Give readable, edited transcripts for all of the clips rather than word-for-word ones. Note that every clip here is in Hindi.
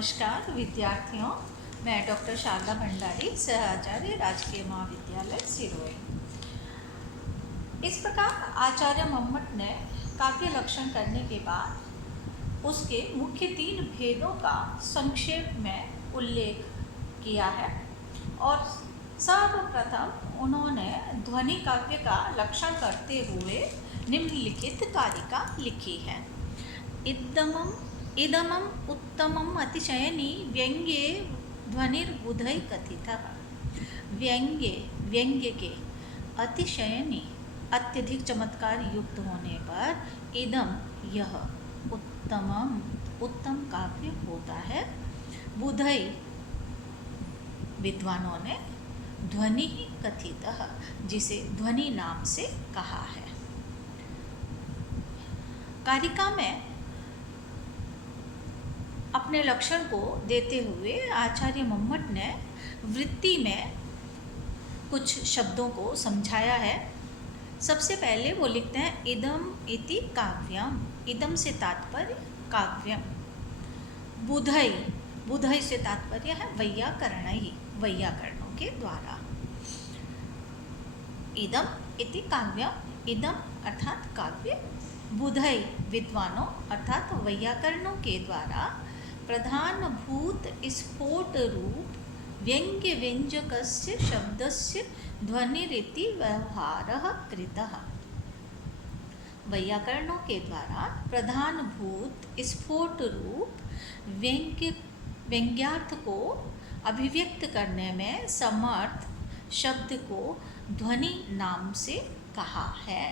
नमस्कार विद्यार्थियों, मैं डॉक्टर शारदा भंडारी, सहाचार्य, राजकीय महाविद्यालय सिरोही। इस प्रकार आचार्य मम्मट ने काव्य लक्षण करने के बाद उसके मुख्य 3 भेदों का संक्षेप में उल्लेख किया है और सर्वप्रथम उन्होंने ध्वनि काव्य का लक्षण करते हुए निम्नलिखित कारिका लिखी है। इदमम् उत्तमम् अतिशयनी व्यंग्ये ध्वनिर्बुधै कथितः। व्यंग्य के अतिशयनी अत्यधिक चमत्कार युक्त होने पर इदम यह उत्तम काव्य होता है। बुधै विद्वानों ने ध्वनि कथितः जिसे ध्वनि नाम से कहा है। कारिका में अपने लक्षण को देते हुए आचार्य मम्मट ने वृत्ति में कुछ शब्दों को समझाया है। सबसे पहले वो लिखते हैं इदम इति काव्यम। इदम से तात्पर्य काव्यम। बुधै से तात्पर्य है वैयाकरणों के द्वारा। इदम इति काव्यम, इदम अर्थात काव्य, बुधै विद्वानों अर्थात वैयाकरणों के द्वारा प्रधानभूत स्फोट रूप व्यंग्य व्यंजकस्य शब्दस्य ध्वनिरिति व्यवहारः कृतः। वैयाकरणों के द्वारा प्रधानभूत स्फोट रूप व्यंग्यार्थ को अभिव्यक्त करने में समर्थ शब्द को ध्वनि नाम से कहा है।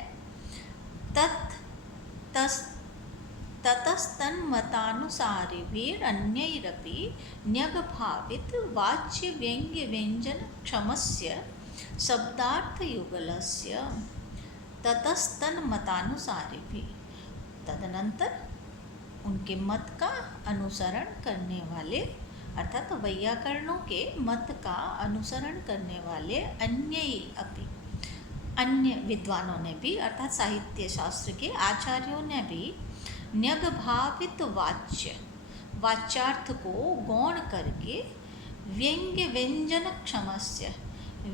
ततस्तन्मतानुसारिभिरन्यैरपि न्यगभावित वाच्य व्यंग्य व्यंजन क्षमस्य शब्दार्थयुगलस्य। ततस्तन्मतानुसारिभिः तदनंतर उनके मत का अनुसरण करने वाले अर्थात वैयाकरणों के मत का अनुसरण करने वाले अन्य विद्वानों ने भी अर्थात साहित्य शास्त्र के आचार्यों ने भी न्यगभावित वाच्यार्थ को गौण करके व्यंग्य व्यंजन क्षमस्य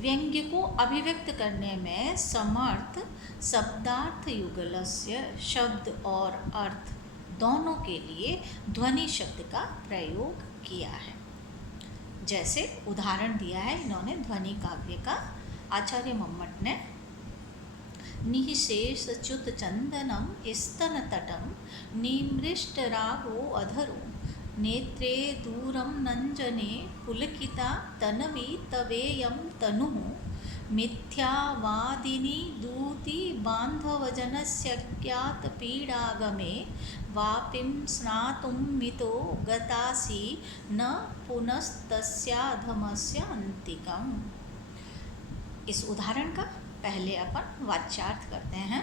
व्यंग्य को अभिव्यक्त करने में समर्थ शब्दार्थ युगलस्य शब्द और अर्थ दोनों के लिए ध्वनि शब्द का प्रयोग किया है। जैसे उदाहरण दिया है इन्होंने ध्वनि काव्य का आचार्य मम्मट ने। निःशेष च्युत चंदनम स्तन तटम निमृष्टरागो अधरो नेत्रे दूरम नंजने पुलकिता तनवी तवेयं तनुः मिथ्यावादिनी दूती बांधवजनस्य ज्ञात पीडागमे वापिं स्नातुं मितो गतासि न पुनस्तस्याधमस्य अंतिकम्। इस उदाहरण का पहले अपन वाच्यार्थ करते हैं।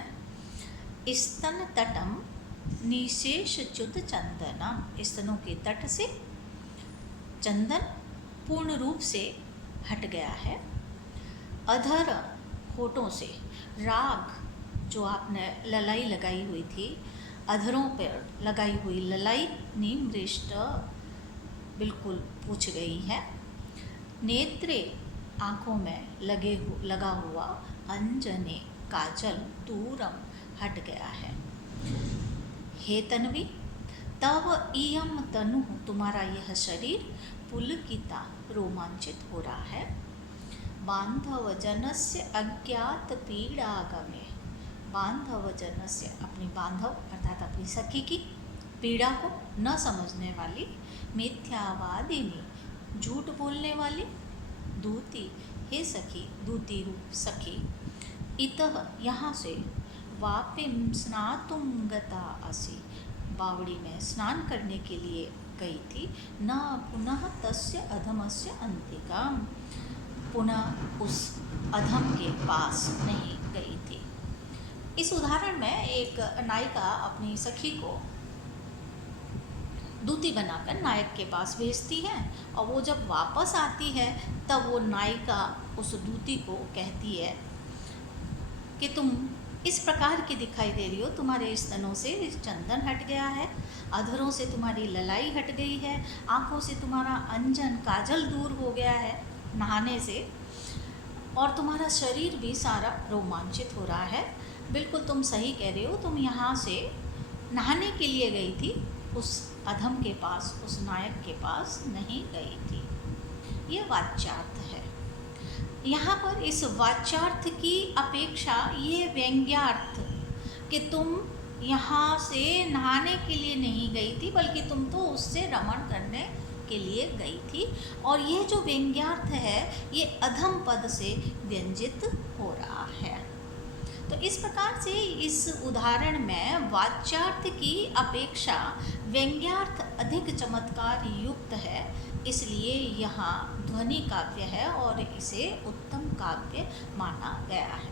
स्तन तटम निशेष च्युत चंदनम। स्तनों के तट से चंदन पूर्ण रूप से हट गया है। अधर होठों से राग जो आपने ललाई लगाई हुई थी, अधरों पर लगाई हुई ललाई निमृष्ट बिल्कुल पूछ गई है। नेत्रे आँखों में लगा हुआ अंजने काजल दूरम हट गया है। हे तन्वी तव इयम तनु तुम्हारा यह शरीर पुलकिता रोमांचित हो रहा है। बांधव जनस्य अज्ञात पीड़ागमे। बांधव जनस्य अपनी बांधव अर्थात अपनी सखी की पीड़ा को न समझने वाली, मिथ्यावादिनी झूठ बोलने वाली, दूती हे सखी दूती रूप सखी, इतः यहाँ से वापिम स्नातुं गता असि बावड़ी में स्नान करने के लिए गई थी। न पुनः तस्य अधमस्य अंतिकम पुनः उस अधम के पास नहीं गई थी। इस उदाहरण में एक नायिका अपनी सखी को दूती बनाकर नायक के पास भेजती है और वो जब वापस आती है तब वो नायिका उस दूती को कहती है कि तुम इस प्रकार की दिखाई दे रही हो, तुम्हारे स्तनों से चंदन हट गया है, अधरों से तुम्हारी ललाई हट गई है, आँखों से तुम्हारा अंजन काजल दूर हो गया है नहाने से, और तुम्हारा शरीर भी सारा रोमांचित हो रहा है। बिल्कुल तुम सही कह रहे हो, तुम यहाँ से नहाने के लिए गई थी, उस अधम के पास, उस नायक के पास नहीं गई थी। ये वाच्यार्थ है। यहाँ पर इस वाच्यार्थ की अपेक्षा ये व्यंग्यार्थ कि तुम यहाँ से नहाने के लिए नहीं गई थी, बल्कि तुम तो उससे रमण करने के लिए गई थी, और ये जो व्यंग्यार्थ है ये अधम पद से व्यंजित हो रहा है। तो इस प्रकार से इस उदाहरण में वाच्यार्थ की अपेक्षा व्यंग्यार्थ अधिक चमत्कार युक्त है, इसलिए यहाँ ध्वनि काव्य है और इसे उत्तम काव्य माना गया है।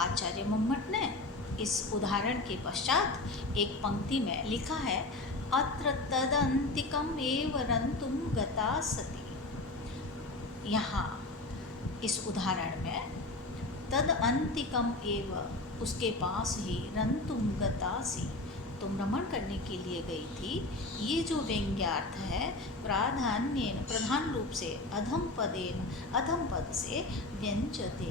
आचार्य मम्मट ने इस उदाहरण के पश्चात एक पंक्ति में लिखा है, अत्र तदंतिकम एव रंतुम गता सती। यहाँ इस उदाहरण में तद अंतिकम एव, उसके पास ही, रंतुम गतासी, तुम रमण करने के लिए गई थी, ये जो व्यंग्यार्थ है प्रधान रूप से अधम पद से व्यंजते,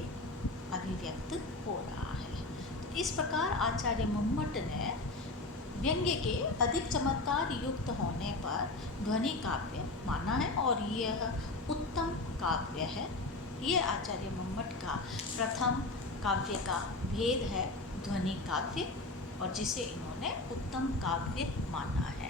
अभिव्यक्त हो रहा है। तो इस प्रकार आचार्य मम्मट ने व्यंग्य के अधिक चमत्कार युक्त होने पर ध्वनि काव्य माना है और यह उत्तम काव्य है। ये आचार्य मम्मट का प्रथम काव्य का भेद है ध्वनि काव्य, और जिसे इन्होंने उत्तम काव्य माना है।